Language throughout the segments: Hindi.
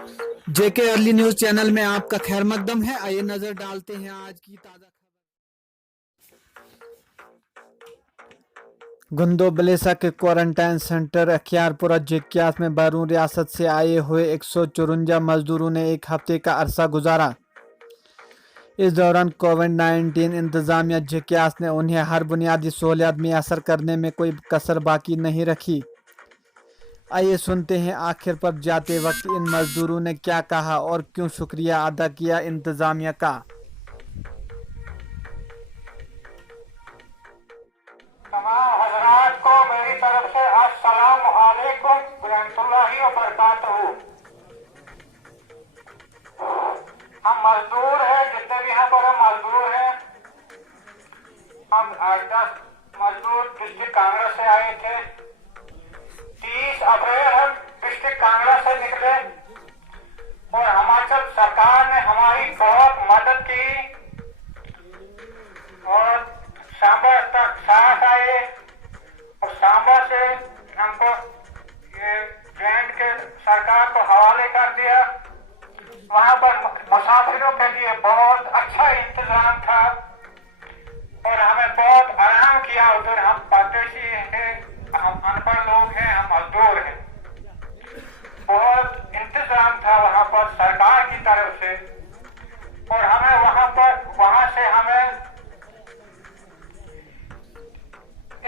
जेके अर्ली न्यूज चैनल में आपका खैर मकदम है। आइए नजर डालते हैं आज की ताजा खबर। गुंदो बलेसा के क्वारंटाइन सेंटर अखियारपुरा जिक्यास में बैरून रियासत से आए हुए 154 मजदूरों ने एक हफ्ते का अरसा गुजारा। इस दौरान कोविड-19 इंतजामिया जिक्यास ने उन्हें हर बुनियादी सहूलियत मुयस्सर करने में कोई कसर बाकी नहीं रखी। आइए सुनते हैं आखिर पर जाते वक्त इन मजदूरों ने क्या कहा और क्यों शुक्रिया अदा किया इंतजामिया का। तमाम हजरात को मेरी तरफ से अस्सलाम वालेकुम रहमतुल्लाहि व बरकातहू। हम मजदूर हैं, जितने भी यहाँ पर हम मजदूर हैं, हम 8-10 मजदूर डिस्ट्रिक्ट कांगड़ा से आए थे। 30 अप्रैल हम डिस्ट्रिक्ट कांगड़ा से निकले और हिमाचल सरकार ने हमारी बहुत मदद की और सांबा तक साथ आए और सांबा से हमको ये ट्रेन के सरकार को हवाले कर दिया। वहाँ पर मुसाफिरों के लिए बहुत अच्छा इंतजाम था और हमें बहुत आराम किया। उधर हम परदेशी हैं, हम अनपढ़ लोग हैं, हम मजदूर हैं। बहुत इंतजाम था वहाँ पर सरकार की तरफ से और हमें वहाँ से हमें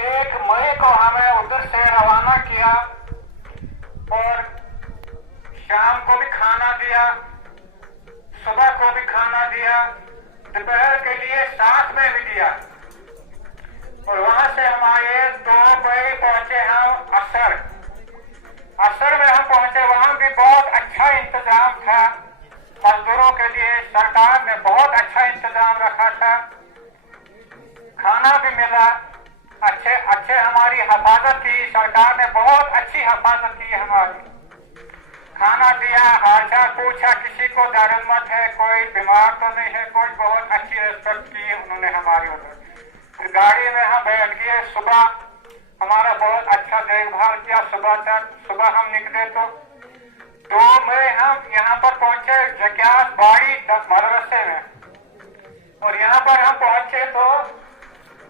1 मई को हमें उधर से रवाना किया और शाम को भी खाना दिया, सुबह को भी खाना दिया, दोपहर के लिए साथ में भी दिया। और वहां से हम आए 2 मई पहुंचे हम असर में हम पहुंचे। वहां भी बहुत अच्छा इंतजाम था मजदूरों के लिए। सरकार ने बहुत अच्छा इंतजाम रखा था, खाना भी मिला, अच्छे हमारी हिफाजत की। सरकार ने बहुत अच्छी हिफाजत की हमारी, खाना दिया, हालचाल पूछा, किसी को दर्द मत है, कोई बीमार तो नहीं है, कोई बहुत अच्छी रिस्पेक्ट की उन्होंने हमारी उधर। फिर गाड़ी में हम बैठ गए, सुबह हमारा बहुत अच्छा देखभाल किया। सुबह हम निकले तो 2 मई हम यहाँ पर पहुंचे जक्यास बाड़ी मदरसे में। और यहाँ पर हम पहुंचे तो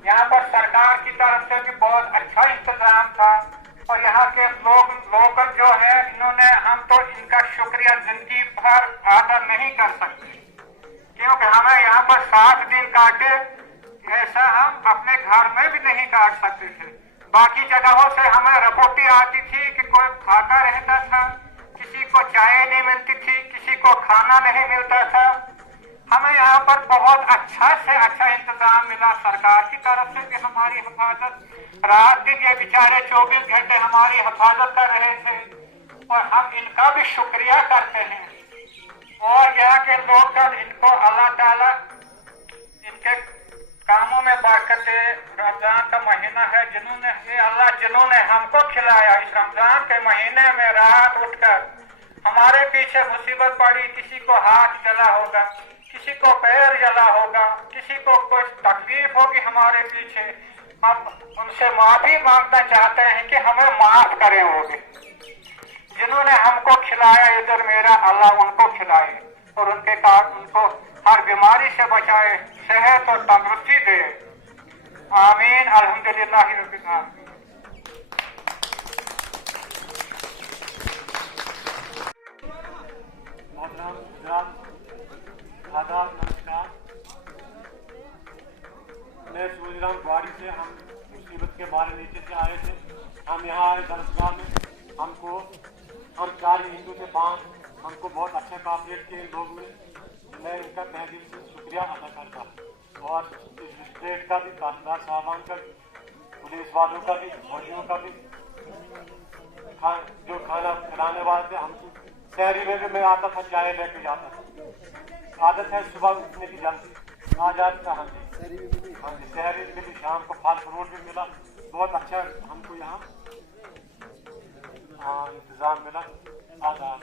यहाँ पर सरकार की तरफ से भी बहुत अच्छा इंतजाम था और यहाँ के लोकल जो है, इन्होंने, हम तो इनका शुक्रिया जिंदगी भर अदा नहीं कर सकते क्योंकि हमें यहाँ पर 7 दिन काटे, ऐसा हम अपने घर में भी नहीं काट सकते थे। बाकी जगहों से हमें रिपोर्टें आती थी कि कोई खाका रहता था, किसी को चाय नहीं मिलती थी, किसी को खाना नहीं मिलता था। हमें यहाँ पर बहुत अच्छा से अच्छा इंतजाम मिला। सरकार की तरफ से भी हमारी हिफाजत, रात दिन ये बेचारे 24 घंटे हमारी हिफाजत कर रहे थे और हम इनका भी शुक्रिया करते हैं। और यहाँ के लोग इनको अल्लाह ताला इनके कामों में बरकत दे। रमजान का महीना है, जिन्होंने हमको खिलाया इस रमजान के महीने में, रात उठकर हमारे पीछे मुसीबत पड़ी, किसी को हाथ जला होगा, किसी को पैर जला होगा, किसी को कोई तकलीफ होगी हमारे पीछे, हम उनसे माफी मांगना चाहते हैं कि हमें माफ करें। होगे जिन्होंने हमको खिलाया इधर, मेरा अल्लाह उनको खिलाए और उनको हर बीमारी से बचाए, सेहत और तंदुरुस्ती दे। आमीन। अल्हम्दुलिल्लाह रब्बिल आलमीन। आदाब, नमस्कार। मैं सूरजराम गाड़ी से, हम मुसीबत के बारे नीचे से आए थे। हम यहाँ आए दरसगाह में, हम 4 हिंदू थे 5, हमको बहुत अच्छा कॉपरेट किए इन लोगों ने। मैं इनका तहे दिल से शुक्रिया अदा करता हूँ और इस स्टेट का भी, तहसीलदार साहबान का भी, पुलिस वालों का भी, फौजियों का भी, जो खाना खिलाने वाले थे। हम शहरी में भी मैं आता था, चाय लेके जाता था। आदत है सुबह उठने की जल्दी आ जाती था। हाँ जी, शहरी में भी शाम को फल फ्रूट भी मिला। बहुत अच्छा हमको यहाँ इंतजाम मिला। आदाब।